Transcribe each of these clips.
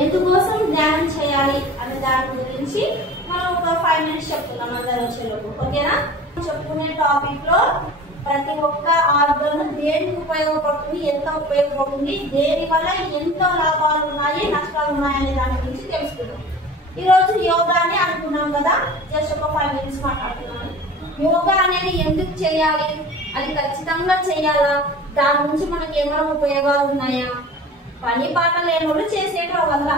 ఎందుకోసం ధ్యానం చేయాలి అనే దాని గురించి మనం ఒక 5 minutes చెప్తున్నాం అందరం వచ్చేలోపు. ఓకేనా? చెప్పుకునే టాపిక్ లో ప్రతి ఒక్క ఆర్గన్ దేనికి ఉపయోగపడుతుంది, ఎంత ఉపయోగపడుతుంది, దేని వల్ల ఎంతో లాభాలు ఉన్నాయి, నష్టాలు ఉన్నాయి అనే దాని గురించి తెలుసుకుందాం. ఈ రోజు యోగాని అనుకున్నాం కదా, జస్ట్ ఒక 5 minutes మాట్లాడుతున్నాను. యోగా అనేది ఎందుకు చేయాలి, అది ఖచ్చితంగా చేయాలా, దాని నుంచి మనకి ఏమైనా ఉపయోగాలు ఉన్నాయా? పని పాట లేని వాళ్ళు చేసేయడం వల్ల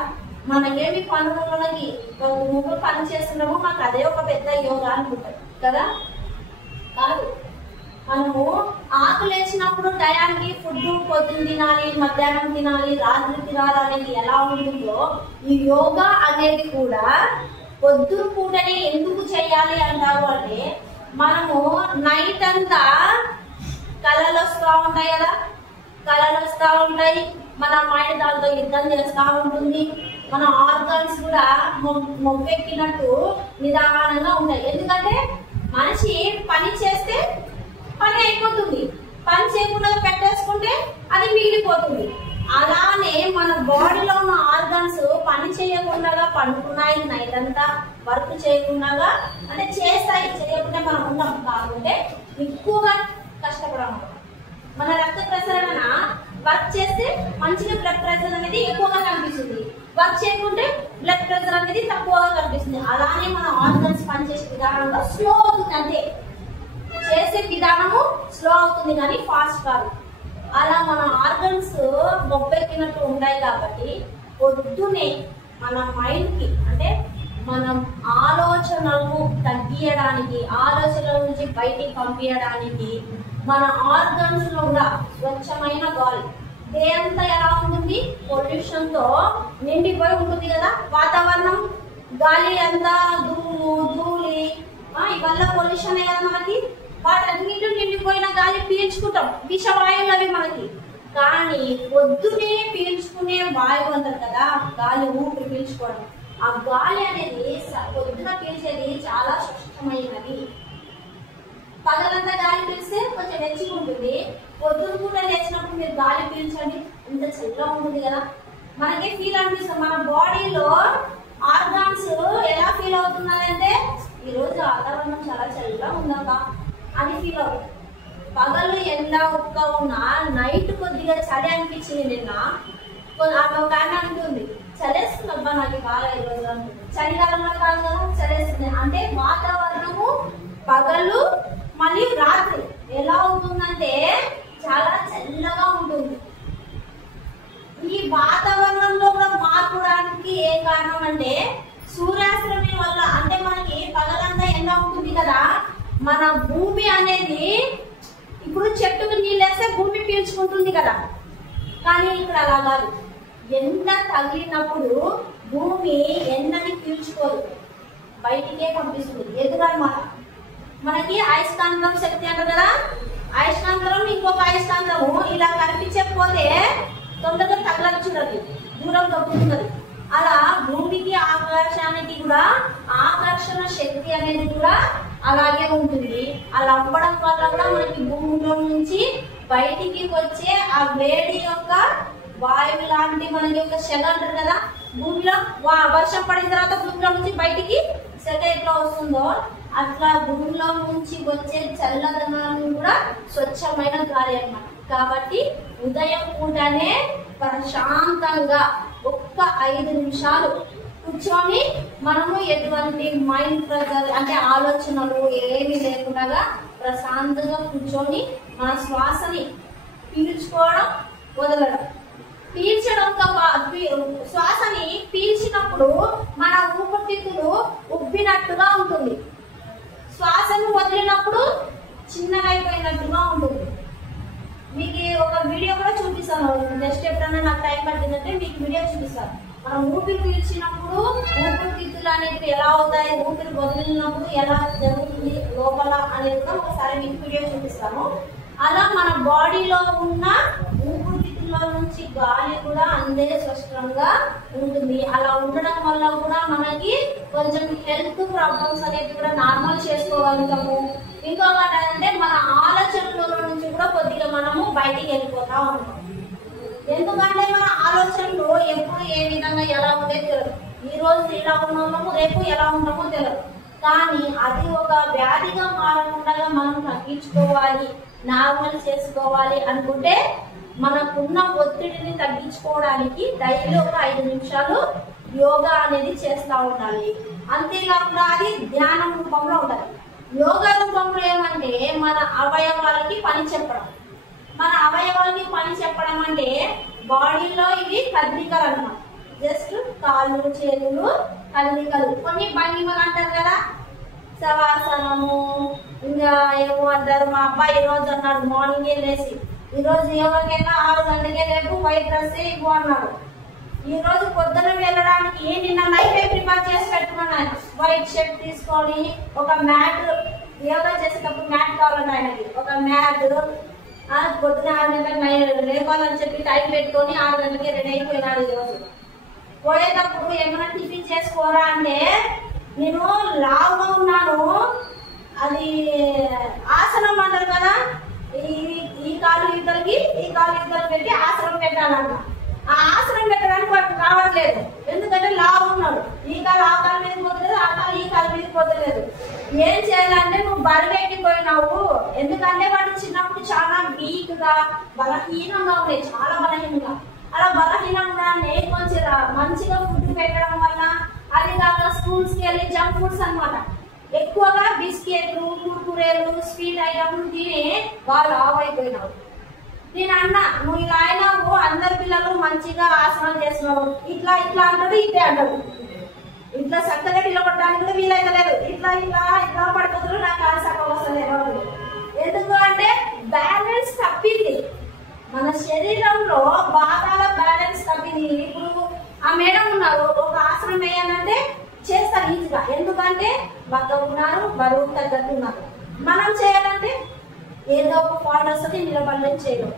మనకేమి పనులకి నువ్వు పని చేస్తున్నామో మాకు అదే ఒక పెద్ద యోగా అనుకుంటారు కదా. కాదు, మనము ఆకలి వేసినప్పుడు టయానికి ఫుడ్ పొద్దున్న తినాలి, మధ్యాహ్నం తినాలి, రాత్రి తినాలి అనేది ఎలా ఉంటుందో ఈ యోగా అనేది కూడా పొద్దున పూటనే ఎందుకు చేయాలి అంటారు అంటే, మనము నైట్ అంతా కళలు వస్తూ ఉంటాయి కదా, కళలు వస్తూ ఉంటాయి, మన మైండ్ దాంతో యుద్ధం చేస్తూ ఉంటుంది, మన ఆర్గన్స్ కూడా మొవ్వెక్కినట్టు నిదానంగా ఉంటాయి. ఎందుకంటే మనిషి పని చేస్తే పని అయిపోతుంది, పని చేయకుండా పెట్టేసుకుంటే అది మిగిలిపోతుంది. అలానే మన బాడీలో ఉన్న ఆర్గన్స్ పని చేయకుండా పండుకున్నాయి, నైట్ అంతా వర్క్ చేయకుండా అంటే చేస్తాయి, చేయకుండా మనం ఉన్నాం. కాకుంటే ఎక్కువగా కష్టపడము. మన రక్త ప్రసరణ వర్క్ చేస్తే మంచిగా బ్లడ్ ప్రెషర్ అనేది ఎక్కువగా కనిపిస్తుంది, వర్క్ చేయకుంటే బ్లడ్ ప్రెషర్ అనేది తక్కువగా కనిపిస్తుంది. అలానే మన ఆర్గన్స్ పనిచేసే విధానంలో స్లో అవుతుంది, అంతే చేసే విధానము స్లో అవుతుంది కానీ ఫాస్ట్ కాదు. అలా మన ఆర్గన్స్ మొబ్బెక్కినట్టు ఉంటాయి కాబట్టి పొద్దునే మన మైండ్ కి అంటే మనం ఆలోచనలను తగ్గియడానికి, ఆలోచనల నుంచి బయటికి పంపించడానికి మన ఆర్గన్స్ లో కూడా స్వచ్ఛమైన గాలి, డే అంతా ఎలా ఉంటుంది పొల్యూషన్ తో నిండిపోయి ఉంటుంది కదా వాతావరణం, గాలి అంతా ధూళి ధూళి ఇవల్ల పొల్యూషన్ కదా మనకి. వాటన్నిటి నిండిపోయిన గాలి పీల్చుకుంటాం, విషవాయువులు అవి మనకి. కానీ పొద్దునే పీల్చుకునే వాయువు అంటారు కదా, గాలి ఊపిరి పీల్చుకోవడం, ఆ గాలి అనేది పొద్దున పీల్చేది చాలా స్వచ్ఛమైనది. పగలంతా గాలి పీల్స్తే కొంచెం వెచ్చిగా ఉంటుంది, పొద్దున కూడా లేచినప్పుడు మీరు గాలి పీల్చండి, ఇంత చల్లగా ఉంటుంది కదా, మనకే ఫీల్ అనిపిస్తుంది. మన బాడీలో ఆర్గాన్స్ ఎలా ఫీల్ అవుతున్నాయంటే ఈ రోజు వాతావరణం చాలా చల్లగా ఉందబ్బా అని ఫీల్ అవుతుంది. పగలు ఎండ ఒక్క ఉన్నా నైట్ కొద్దిగా చలి అనిపించింది. నిన్న ఆమె ఒక ఆయన అంటుంది చలేస్తుంది అబ్బా నాకు బాగా ఈరోజు అంటుంది. చలికాలంలో కాదు కదా చలేస్తుంది అంటే వాతావరణము పగలు మరియు రాత్రి ఎలా ఉంటుందంటే చాలా చల్లగా ఉంటుంది. ఈ వాతావరణంలో కూడా మార్పుడానికి ఏ కారణం అంటే సూర్యాస్తమయం వల్ల. అంటే మనకి పగలంతా ఎండ ఉంటుంది కదా, మన భూమి అనేది ఇప్పుడు చెట్టుకు నీళ్ళేస్తే భూమి పీల్చుకుంటుంది కదా, కానీ ఇక్కడ అలా కాదు. ఎండ తగిలినప్పుడు భూమి ఎండని పీల్చుకోదు, బయటికే పంపిస్తుంది. ఎదురన్నమాట మనకి అయస్కాంతం శక్తి అంటారు కదా, అయస్కాంతం ఇంకొక అయస్కాంతము ఇలా కనిపించకపోతే తొందరగా తగలచ్చు, దూరం తగ్గుతుంది. అలా భూమికి ఆకర్షణకి కూడా ఆకర్షణ శక్తి అనేది కూడా అలాగే ఉంటుంది. అలా అవ్వడం వల్ల కూడా మనకి భూమిలో నుంచి బయటికి వచ్చే ఆ వేడి యొక్క వాయువు లాంటి మనకి ఒక సెగ అంటారు కదా, భూమిలో వర్షం పడిన తర్వాత భూమిలో నుంచి బయటికి సెగ ఎట్లా వస్తుందో అట్లా భూమిలో నుంచి వచ్చే చల్లదనాన్ని కూడా స్వచ్ఛమైన గాలి అన్నమాట. కాబట్టి ఉదయం పూటనే ప్రశాంతంగా ఒక్క 5 నిమిషాలు కూర్చొని మనము ఎటువంటి మైండ్ ప్రెజర్ అంటే ఆలోచనలు ఏమి లేకుండా ప్రశాంతంగా కూర్చొని మన శ్వాసని పీల్చుకోవడం వదలడం. పీల్చడం శ్వాసని పీల్చినప్పుడు మన ఊపిరితిత్తులు ఉబ్బినట్టుగా ఉంటుంది, శ్వాసను వదిలినప్పుడు చిన్నగా అయిపోయినట్టుగా ఉంటుంది. మీకు ఒక వీడియో కూడా చూపిస్తాను, జస్ట్ ఎప్పుడన్నా నాకు టైం పట్టిందంటే మీకు వీడియో చూపిస్తాను. మనం ఊపిరి పీల్చినప్పుడు ఊపిరితిత్తులు అనేవి ఎలా అవుతాయి, ఊపిరి వదిలినప్పుడు ఎలా జరుగుతుంది లోపల అనేది కూడా ఒకసారి మీకు వీడియో చూపిస్తాను. అలా మన బాడీలో ఉన్న ఊపిరితిత్తుల నుంచి గాలి కూడా అందే స్పష్టంగా ఉంటుంది. అలా ఉండడం వల్ల కూడా మనకి కొంచెం హెల్త్ ప్రాబ్లమ్స్ అనేవి కూడా నార్మల్ చేసుకోగలుగుతాము. ఇంకొకటి అంటే మన ఆలోచనల నుంచి కూడా కొద్దిగా మనము బయటికి వెళ్ళిపోతా ఉంటాం. ఎందుకంటే మన ఆలోచనలు ఎప్పుడు ఏ విధంగా ఎలా రోజు ఇలా ఉన్నామో రేపు ఎలా ఉంటామో తెలియదు. కానీ అది ఒక వ్యాధిగా మారకుండా మనం తగ్గించుకోవాలి, నార్మల్ చేసుకోవాలి అనుకుంటే మనకున్న ఒత్తిడిని తగ్గించుకోవడానికి డైలీ ఒక 5 నిమిషాలు యోగా అనేది చేస్తూ ఉండాలి. అంతేకాకుండా అది ధ్యానం రూపంలో ఉండాలి. యోగా రూపంలో ఏమంటే మన అవయవాలకి పని చెప్పడం. మన అవయవాలకి పని చెప్పడం అంటే బాడీలో ఇవి కదలికలు అన్నమాట. జస్ట్ కాళ్ళు చేతులు కదలికలు. కొన్ని భంగిమలు అంటారు కదా, శవాసనము, ఇంకా ఏమో అంటారు. మా అబ్బాయి ఈ రోజు అన్నాడు మార్నింగే లేచి, ఈ రోజు యోగాకైనా 6 గంటలకే రేపు వైట్ డ్రెస్ ఇవ్వు అన్నాడు. ఈ రోజు పొద్దున వెళ్ళడానికి నిన్న నైట్ ప్రిపేర్ చేసి పెట్టుకున్నాను. వైట్ షర్ట్ తీసుకొని ఒక మ్యాట్, యోగా చేసేటప్పుడు మ్యాట్ కావాలండి ఆయనకి, ఒక మ్యాట్ పొద్దున 6 గంటలకు లేపాలని చెప్పి టైం పెట్టుకొని 6 గంటలకి రెడీ అయిపోయినాడు. ఈ రోజు పోయేటప్పుడు ఏమైనా టిఫిన్ చేసుకోరా అంటే నేను లావుగా ఉన్నాను, అది ఆసనం అంటారు కదా, ఈ కాలు ఇద్దరికి ఈ కాలు ఇద్దరు పెట్టి ఆసనం పెట్టాలన్న. ఆ ఆసనం పెట్టడానికి వాడు రావట్లేదు, ఎందుకంటే లావు ఉన్నాడు. ఈ కాలు ఆ కాలు మీద పోతలేదు, ఆ కాలు ఈ కాలు మీద పోతలేదు. ఏం చేయాలంటే నువ్వు బరువెక్కిపోయినావు. ఎందుకంటే వాడు చిన్నప్పుడు చాలా వీక్ గా బలహీనంగా ఉండే, చాలా బలహీనంగా. అలా బలహీనంగా కొంచెం మంచిగా ఫుడ్ పెట్టడం వల్ల, అది కాక స్కూల్స్ కి వెళ్ళి జంక్ ఫుడ్స్ అన్నమాట, ఎక్కువగా బిస్కెట్లు, కుర్కురేలు, స్వీట్ ఐటమ్లు తిని వాళ్ళు లావు అయిపోయినావు. నేను అన్నా, నువ్వు ఇలా అయినావు, అందరి పిల్లలు మంచిగా ఆసనం చేస్తున్నావు, ఇట్లా ఇట్లా అంటాడు, ఇట్లా అంటాడు. ఇట్లా చక్కగా నిలబడడానికి కూడా వీలైతలేదు, ఇట్లా ఇట్లా ఇట్లా పడిపోతున్నారు. నాకు కాలు చక్కగా వస్తలేదు. ఎందుకు అంటే బ్యాలెన్స్ తప్పింది, మన శరీరంలో భాగాల బ్యాలెన్స్ తప్పింది. ఇప్పుడు ఆ మేడం ఉన్నారు, ఒక ఆసనం వేయాలంటే చేస్తారు ఈజీగా, ఎందుకంటే బక్క ఉన్నారు, బరువు తగ్గట్టున్నారు. మనం చేయాలంటే ఏదో ఒక ఫాల్ట్ వస్తుంది, నిలబడలేదు చేయడం.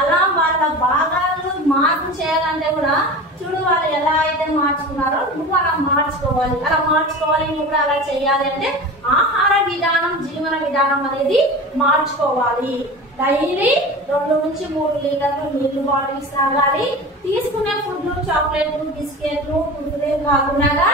అలా వాళ్ళ భాగాలు మార్పు చేయాలంటే కూడా చూడు, వాళ్ళు ఎలా అయితే మార్చుకున్నారో నువ్వు అలా మార్చుకోవాలి. అలా మార్చుకోవాలి, నువ్వు కూడా అలా చేయాలి అంటే ఆహార విధానం, జీవన విధానం అనేది మార్చుకోవాలి. డైలీ 2 నుంచి 3 లీటర్లు నీళ్లు బాటిల్స్ తాగాలి. తీసుకునే ఫుడ్లు చాక్లెట్లు, బిస్కెట్లు, కుర్కురేలు కాకుండా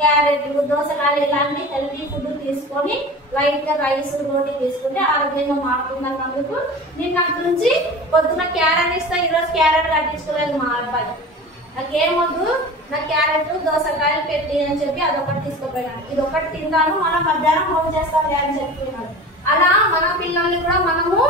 క్యారెట్లు, దోసకాయలు ఇలాంటి హెల్తీ ఫుడ్ తీసుకొని లైట్ గా రైస్, రోటీ తీసుకుంటే ఆరోగ్యంగా మారుతుందన్నందుకు నేను నాకు నుంచి పొద్దున క్యారెట్ ఇస్తా. ఈరోజు క్యారెట్ కట్టించుకోలేదు మా అబ్బాయి, నాకేమొద్దు, నా క్యారెట్ దోసకాయలు పెట్టి అని చెప్పి అదొకటి తీసుకుపోయినాను. ఇది ఒకటి తింటాను, మనం మధ్యాహ్నం హోమ్ చేస్తాను అని చెప్తున్నాడు. అలా మన పిల్లల్ని కూడా మనము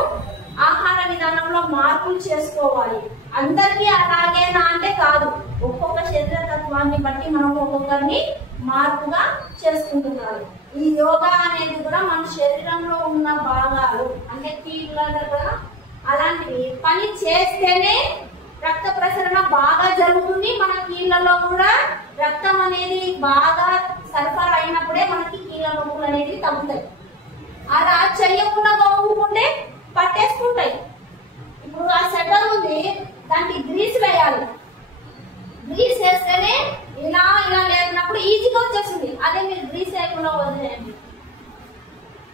ఆహార విధానంలో మార్పులు చేసుకోవాలి. అందరికీ అలాగేనా అంటే కాదు, ఒక్కొక్క శరీర తత్వాన్ని బట్టి మనం ఒక్కొక్కరిని మార్పుగా చేసుకుంటున్నారు. ఈ యోగా అనేది కూడా మన శరీరంలో ఉన్న భాగాలు అంటే కీళ్ళంటే కూడా అలాంటివి పని చేస్తేనే రక్త ప్రసరణ బాగా జరుగుతుంది. మన కీళ్ళలో కూడా రక్తం అనేది బాగా సరఫరా అయినప్పుడే మనకి కీళ్ళ నొప్పులు అనేది తగ్గుతాయి. అలా చెయ్యకుండా ఊపుకుంటే పట్టేసుకుంటాయి. ఇప్పుడు ఆ సెటర్ ఉంది, దానికి గ్రీస్ వేయాలి. గ్రీస్ వేస్తేనే ఇలా ఇలా లేకున్నప్పుడు ఈజీగా వచ్చేస్తుంది. అదే మీరు గ్రీస్ వేయకుండా వదిలేయండి,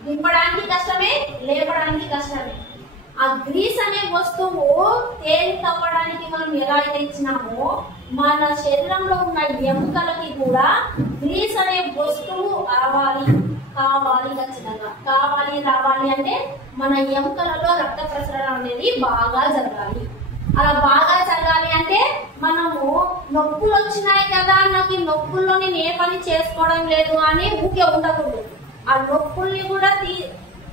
దింపడానికి కష్టమే, లేపడానికి కష్టమే. ఆ గ్రీస్ అనే వస్తువు తేలికవ్వడానికి మనం ఎలా అయితే ఇచ్చినామో మన శరీరంలో ఉన్న ఎముకలకి కూడా గ్రీస్ అనే వస్తువు కావాలి. ఖచ్చితంగా కావాలి. రావాలి అంటే మన ఎముకలలో రక్త ప్రసరణ అనేది బాగా జరగాలి. అలా బాగా జరగాలి అంటే మనము నొప్పులు వచ్చినాయి కదా, నాకు ఈ నొప్పుల్లో నేను ఏ పని చేసుకోవడం లేదు అని ఊకే ఉండకూడదు. ఆ నొప్పుల్ని కూడా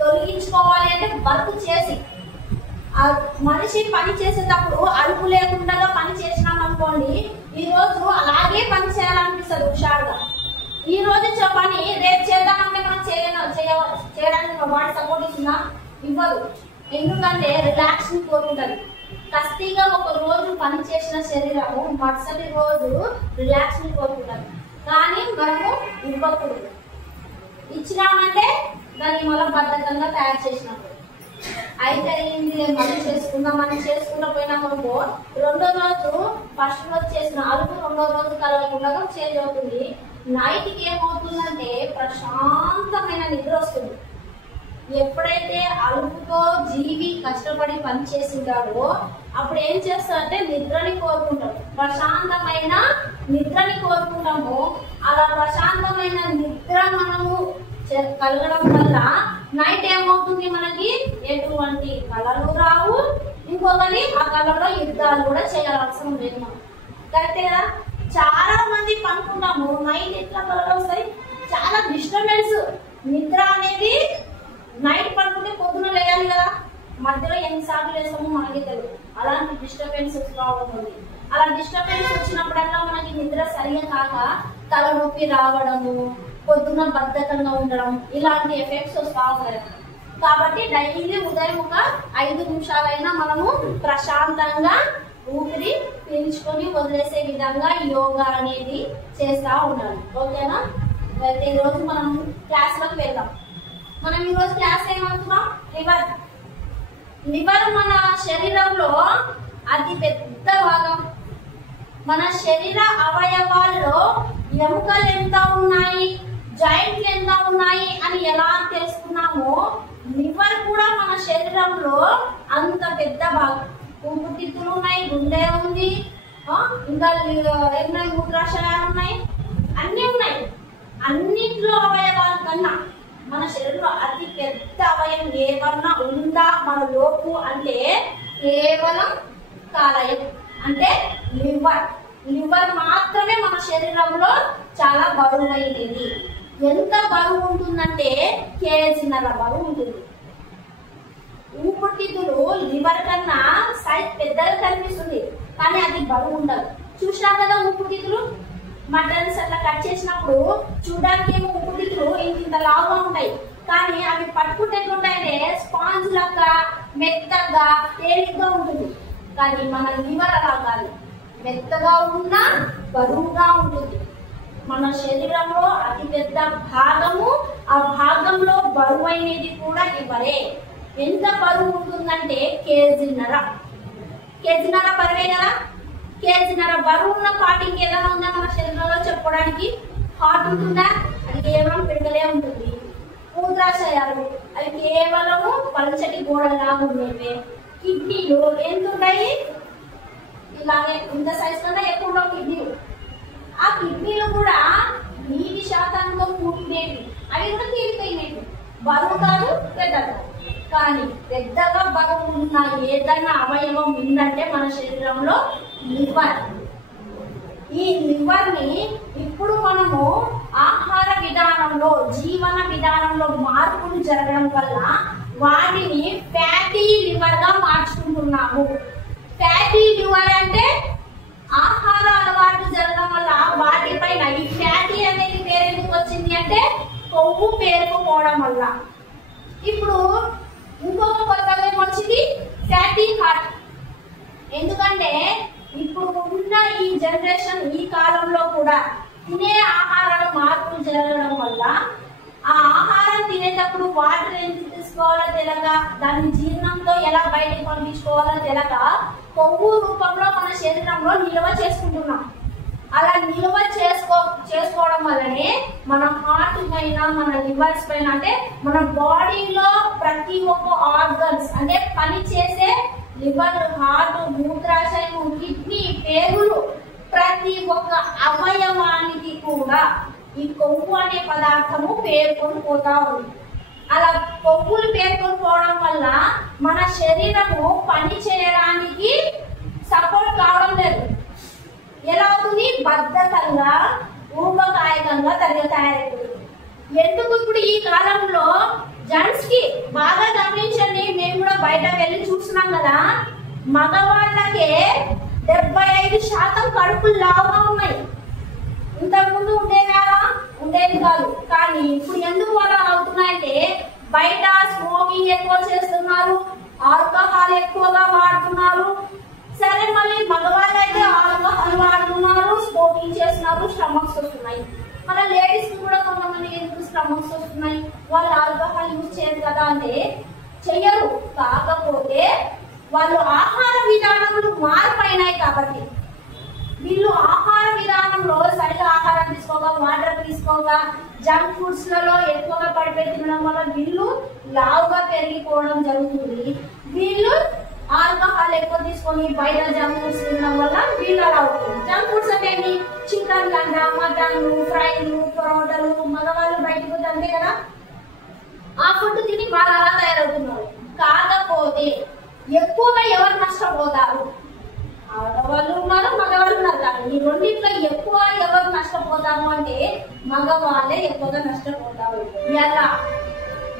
తొలగించుకోవాలి అంటే వర్క్ చేసి, ఆ మనిషి పని చేసేటప్పుడు అలుపు లేకుండా పని చేసినాం అనుకోండి, ఈ రోజు అలాగే పని చేయాలనిపిస్తుంది హుషారుగా. ఈ రోజు పని రేపు చేద్దామంటే మనం చేయడానికి మా బాడీ సపోర్ట్ ఇవ్వదు. ఎందుకంటే రిలాక్సింగ్ కోరుకుంటుంది. కష్టిగా ఒక రోజు పని చేసిన శరీరము మరుసటి రోజు రిలాక్సింగ్ కోరుకుంటుంది. కానీ మనము ఇవ్వకూడదు. ఇచ్చినామంటే దాన్ని మళ్ళీ బద్ధకంగా తయారు చేసినప్పుడు అయితే మనం చేసుకుంటా పోయినామనుకో, రెండో రోజు ఫస్ట్ రోజు చేసిన అలుపు రెండో రోజు కలగకుండా చేంజ్ అవుతుంది. నైట్కి ఏమవుతుందంటే ప్రశాంతమైన నిద్ర వస్తుంది. ఎప్పుడైతే అలుపుతో జీవి కష్టపడి పని చేసింటాడో అప్పుడు ఏం చేస్తాడంటే నిద్రని కోరుకుంటాడు. ప్రశాంతమైన నిద్రని కోరుకుంటామో అలా ప్రశాంతమైన నిద్ర మనము కలగడం వల్ల నైట్ ఏమవుతుంది, మనకి ఎటువంటి కళలు రావు. ఇంకొకటి ఆ కళలో యుద్ధాలు కూడా చేయాల్సిన లేదు మనం. కరెక్టే కదా. చాలా మంది పనుకుంటాము, నైట్ ఎట్లా కళలు వస్తాయి, చాలా డిస్టర్బెన్స్. నిద్ర అనేది నైట్ పడుకుంటే పొద్దున లేయాలి కదా, మధ్యలో ఎన్నిసార్లు వేస్తామో మనకి తెలియదు. అలాంటి డిస్టర్బెన్స్ వస్తూ ఉంటుంది. అలా డిస్టర్బెన్స్ వచ్చినప్పుడల్లా మనకి నిద్ర సరిగా కాక తలనొప్పి రావడము, పొద్దున బద్ధకంగా ఉండడం, ఇలాంటి ఎఫెక్ట్స్ వస్తూ ఉంటాయి. కాబట్టి డైలీ ఉదయం ఒక 5 నిమిషాలైనా మనము ప్రశాంతంగా ఊపిరి పీల్చుకొని వదిలేసే విధంగా యోగా అనేది చేస్తూ ఉండాలి. ఓకేనా. అయితే ఈరోజు మనం క్లాస్లోకి వెళ్దాం. మనం ఈరోజు క్లాస్ ఏమవుతున్నాం, లివర్. లివర్ మన శరీరంలో అతి పెద్ద భాగం. మన శరీర అవయవాల్లో ఎముకలు ఎంత ఉన్నాయి, జాయింట్లు ఎంత ఉన్నాయి అని ఎలా తెలుసుకున్నామో, లివర్ కూడా మన శరీరంలో అంత పెద్ద భాగం. ఊపిరితిత్తులు ఉన్నాయి, గుండె ఉంది, ఇంకా ఎన్నో మూత్రాశయాలు ఉన్నాయి, అన్ని ఉన్నాయి. అన్నింటిలో అవయవాల కన్నా మన శరీరంలో అతి పెద్ద అవయవం ఏమన్నా ఉందా మన లోపు అంటే కేవలం కాలేయం, అంటే లివర్. లివర్ మాత్రమే మన శరీరంలో చాలా బరువైనది. ఎంత బరువు ఉంటుందంటే కేజీన్నర బరువు ఉంటుంది. ఊపిరితిత్తులు లివర్ కన్నా సైజ్ పెద్దగా కనిపిస్తుంది, కానీ అది బరువు ఉండదు. చూసినాం కదా ఊపిరితిత్తులు, మటన్స్ అట్లా కట్ చేసినప్పుడు చూడడానికి ఏమో ఊపిరితిత్తులు ఇంత లావుగా ఉంటాయి, కానీ అవి పట్టుకుంటే ఎట్లుంటాయంటే స్పాంజ్ లాగా మెత్తగా తేలిగ్గా ఉంటుంది. కానీ మన లివర్ అలా కాదు, మెత్తగా ఉన్నా బరువుగా ఉంటుంది. మన శరీరంలో అతి పెద్ద భాగము, ఆ భాగంలో బరువు అనేది కూడా లివరే. ఎంత బరువు ఉంటుందంటే కేజీన్నర. కేజీన్నర బరువే కదా. కేజీన్నర బరువు ఉన్న పార్ట్ ఇంకేదైనా ఉందా మన శరీరంలో చెప్పుకోవడానికి? హార్ట్ ఉంటుందా? అది కేవలం పిడకలే ఉంటుంది. మూత్రాశయాలు అవి కేవలము పలుచటి గోడలా ఉండేవి. కిడ్నీలు ఎంత ఉంటాయి, ఇలాగే ఇంత సైజ్ కన్నా ఎక్కువ ఉండవు కిడ్నీలు. ఆ కిడ్నీలు కూడా నీటి శాతంతో కూడినవి, అవి కూడా తేలికైనవి, బరువు కాదు, పెద్దగా. కానీ పెద్దగా బరువు ఉన్న ఏదైనా అవయవం ఉందంటే మన శరీరంలో లివర్. ఈ లివర్ ని ఇప్పుడు మనము ఆహార విధానంలో, జీవన విధానంలో మార్పులు జరగడం వల్ల వాటిని ఫ్యాటీ లివర్ గా మార్చుకుంటున్నాము. ఫ్యాటీ లివర్ అంటే ఆహార అలవాట్లు జరగడం వల్ల వాటిపైన ఈ ఫ్యాటీ అనేది పేరెందుకు వచ్చింది అంటే కొవ్వు పేరుకుపోవడం వల్ల. ఇప్పుడు ఇంకొక కొత్తగా ఏమొచ్చింది, ఫ్యాటీ హార్ట్. ఎందుకంటే ఇప్పుడు ఉన్న ఈ జనరేషన్, ఈ కాలంలో కూడా తినే ఆహారాలు మార్పులు జరగడం వల్ల ఆ ఆహారం తినేటప్పుడు వాటర్ ఎంత తీసుకోవాలో తెలియక, దాని జీర్ణంతో ఎలా బయటకు పంపించుకోవాలో తెలియక కొవ్వు రూపంలో మన శరీరంలో నిల్వ చేసుకుంటున్నాం. అలా నిల్వ చేసుకోవడం వల్లనే మన హార్ట్ పైన, మన లివర్స్ పైన, అంటే మన బాడీలో ప్రతి ఒక్క ఆర్గన్స్ అంటే పని చేసే లివర్, హార్ట్, మూత్రాశయం, కిడ్నీ, పేగులు, ప్రతి ఒక్క అవయవానికి కూడా ఈ కొవ్వు అనే పదార్థము పేర్కొని పోతా ఉంది. అలా కొవ్వులు పేర్కొని పోవడం వల్ల మన శరీరము పని చేయడానికి సపోర్ట్ కావడం లేదు. ఎలా అవుతుంది, బద్ధకంగా, ఊబకాయకంగా తయారైపోతుంది. ఎందుకు ఇప్పుడు ఈ కాలంలో జెంట్స్ కి బాగా గమనించండి, మేము కూడా బయట వెళ్ళి చూస్తున్నాం కదా, మగవాళ్ళకే 75% కడుపులు లావుగా ఉన్నాయి. ఇంతకుముందు ఉండేది కాదు. కానీ ఇప్పుడు ఎందుకు అలా అవుతున్నాయంటే బయట స్మోకింగ్ ఎక్కువ చేస్తున్నారు, ఆల్కహాల్ ఎక్కువగా వాడుతున్నారు. సరే, మళ్ళీ మగవాళ్ళు అయితే ఆల్కహాల్ వాడుతున్నారు, స్మోకింగ్ చేస్తున్నారు, స్టమక్స్ వస్తున్నాయి. మన లేడీస్ కూడా కొంతమంది ఎందుకు స్టమక్స్ వస్తున్నాయి, వాళ్ళు ఆల్కహాల్ యూజ్ చేయరు కదా అంటే చెయ్యరు. కాకపోతే వాళ్ళు ఆహార విధానంలో మార్పు అయినాయి కాబట్టి, వీళ్ళు ఆహార విధానంలో సరిగా ఆహారం తీసుకోక, వాటర్ తీసుకోక, జంక్ ఫుడ్స్ లలో ఎక్కువగా పడిపోయి తినడం వల్ల వీళ్ళు లావుగా పెరిగిపోవడం జరుగుతుంది. వీళ్ళు ఆల్కహాల్ ఎక్కువ తీసుకొని బయట జంక్ ఫుడ్స్ తినడం వల్ల వీళ్ళు అలా అవుతుంది. జంక్ ఫుడ్స్ అంటే ఏంటి, చికెన్ కంట, మటన్, ఫ్రైలు, పరోటాలు, మగవాళ్ళు బయటకు పోతే అంతే కదా, ఆ ఫుడ్ తిని వాళ్ళు అలా తయారవుతున్నారు. కాకపోతే ఎక్కువగా ఎవరు నష్టపోతారు? ఆడవాళ్ళు ఉన్నారు, మగవాళ్ళు ఉన్నారు. కానీ ఈ రెండింటిలో ఎక్కువ ఎవరు నష్టపోతారు అంటే మగవాళ్ళే ఎక్కువగా నష్టపోతారు. ఎలా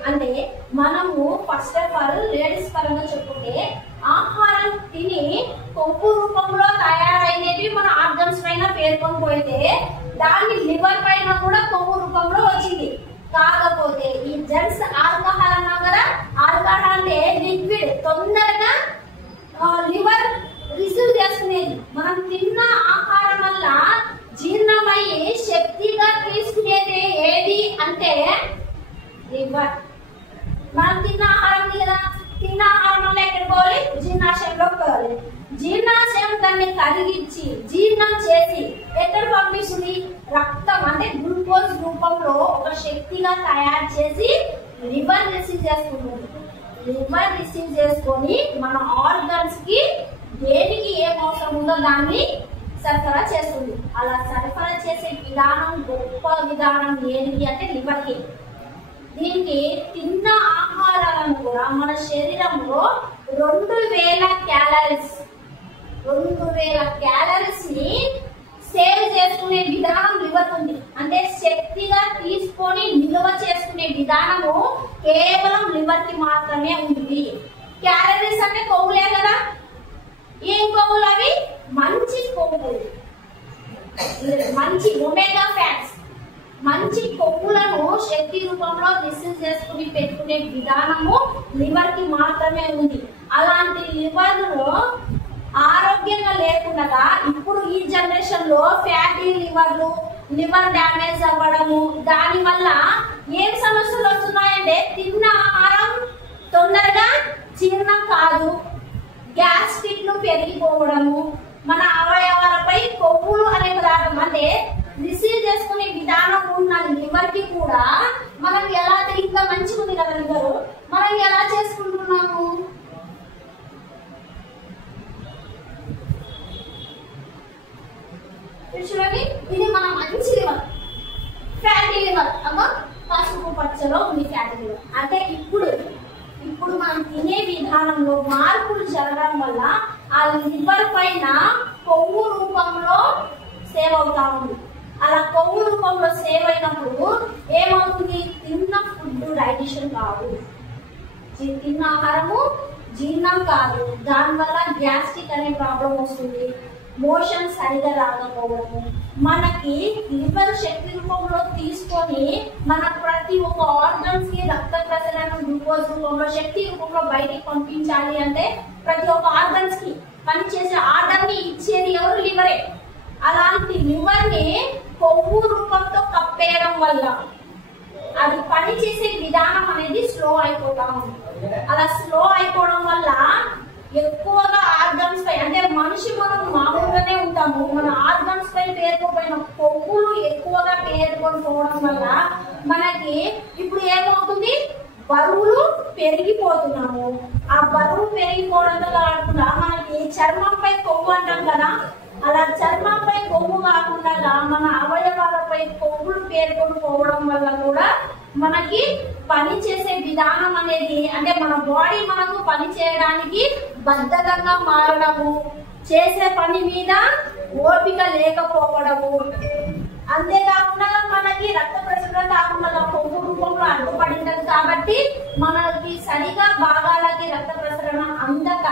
అంటే మనము ఫస్ట్ ఆఫ్ ఆల్ లేడీస్ పరంగా చెప్పుకుంటే ఆహారం తిని కొవ్వు రూపంలో తయారైనవి మన ఆర్గన్స్ పైన పేర్కొని పోయితే దాన్ని లివర్ పైన కూడా కొవ్వు రూపంలో వచ్చింది. కాకపోతే ఈ జెంట్స్ ఆల్కహాల్ అన్నాం కదా, ఆల్కహాల్ అంటే లిక్విడ్, తొందరగా లివర్ రిసీవ్ చేసుకునేది. మనం తిన్న ఆహారం వల్ల జీర్ణమయ్యి శక్తిగా తీసుకునేది ఏది అంటే లివర్. మనం తిన్న ఆహారం ఉంది కదా, తిన్న ఆహారం వల్ల ఎక్కడికి పోవాలి? జీర్ణాశయంలోకి పోవాలి. జీర్ణాశయం దాన్ని కరిగించి జీర్ణం చేసి ఎక్కడ పంపిస్తుంది? రక్తం అంటే గ్లూకోజ్ రూపంలో ఒక శక్తిగా తయారు చేసి లివర్ రిసీవ్ చేసుకుంటుంది. లివర్ రిసీవ్ చేసుకొని మన ఆర్గన్స్ కి దేనికి ఏం అవసరం ఉందో దాన్ని సరఫరా చేస్తుంది. అలా సరఫరా చేసే విధానం, గొప్ప విధానం ఏది అంటే లివర్ కి. దీనికి తిన్న ఆహారాలను కూడా మన శరీరంలో 2000 క్యాలరీస్ ని సేవ్ చేసుకునే విధానం లివర్ ఉంది. అంటే శక్తిగా తీసుకొని నిల్వ చేసుకునే విధానము కేవలం లివర్ కి మాత్రమే ఉంది. క్యాలరీస్ అంటే కొవ్వులే కదా, ఏం కొవ్వులు అవి? మంచి కొవ్వులు, మంచి ఒమేగా ఫ్యాట్స్. మంచి కొవ్వులను శక్తి రూపంలో రిసీవ్ చేసుకుని పెట్టుకునే విధానము లివర్ కి మాత్రమే ఉంది. అలాంటి లివర్ లో ఆరోగ్యంగా లేకుండా ఇప్పుడు ఈ జనరేషన్ లో ఫ్యాటీ లివర్లు, లివర్ డ్యామేజ్ అవ్వడము, దాని వల్ల ఏం సమస్యలు వస్తున్నాయంటే తిన్న ఆహారం తొందరగా జీర్ణం కాదు, గ్యాస్ట్రిక్ లు పెరిగిపోవడము, మన అవయవాలపై కొవ్వులు అనే పదార్థం అంటే రిసీవ్ చేసుకునే విధానం ఉన్న లివర్ కి కూడా మనం ఎలా, ఇంకా మంచిగా ఉంది కదా లివర్, మనం ఎలా చేసుకుంటున్నాము? చూడండి, ఇది మన మంచి లివర్, ఫ్యాటీ లివర్. అమ్మా పసుపు పచ్చలో ఉంది ఫ్యాటీ లివర్. అంటే ఇప్పుడు మనం తినే విధానంలో మార్పులు జరగడం వల్ల ఆ లివర్ పైన కొవ్వు రూపంలో సేవ్ అవుతా ఉంది. అలా కొవ్వు రూపంలో సేవ్ అయినప్పుడు ఏమవుతుంది? తిన్న ఫుడ్ డైజెషన్ కాదు, తిన్న ఆహారము జీర్ణం కాదు, దానివల్ల గ్యాస్ట్రిక్ అనే ప్రాబ్లం వస్తుంది, మోషన్ సరిగా రాకపోవడము. మనకి లివర్ శక్తి రూపంలో తీసుకొని మన ప్రతి ఒక్క ఆర్గన్స్ కి రక్త ప్రసరణ గ్లూకోజ్ రూపంలో శక్తి రూపంలో బయటికి పంపించాలి అంటే ప్రతి ఒక్క ఆర్గన్స్ కి పనిచేసే ఆర్డర్ ని ఇచ్చేది ఎవరు? లివరే. అలాంటి లివర్ ని కొవ్వు రూపంతో కప్పేయడం వల్ల అది పని చేసే విధానం అనేది స్లో అయిపోతా ఉంది. అలా స్లో అయిపోవడం వల్ల ఎక్కువగా ఆర్గన్స్ పై, అంటే మనిషి మనం మామూలుగానే ఉంటాము, మన ఆర్గన్స్ పై పేరుకోపోయిన కొవ్వులు ఎక్కువగా పేరుకొని పోవడం వల్ల మనకి ఇప్పుడు ఏమవుతుంది? బరువులు పెరిగిపోతున్నాము. ఆ బరువు పెరిగిపోవడంతో కాకుండా మనకి చర్మంపై కొవ్వు అంటాం కదా, అలా చర్మంపై కొవ్వు కాకుండా మన అవయవాలపై కొవ్వులు పేరుకొని పోవడం వల్ల కూడా మనకి పని చేసే విధానం అనేది, అంటే మన బాడీ మనకు పని చేయడానికి బద్ధకంగా మారడము, చేసే పని మీద ఓపిక లేకపోవడము, అంతేకాకుండా మనకి రక్త ప్రసరణ కాకుండా కొవ్వు రూపంలో అడ్డుపడింది కాబట్టి మనకి సరిగా భాగాలకి రక్త ప్రసరణ అందక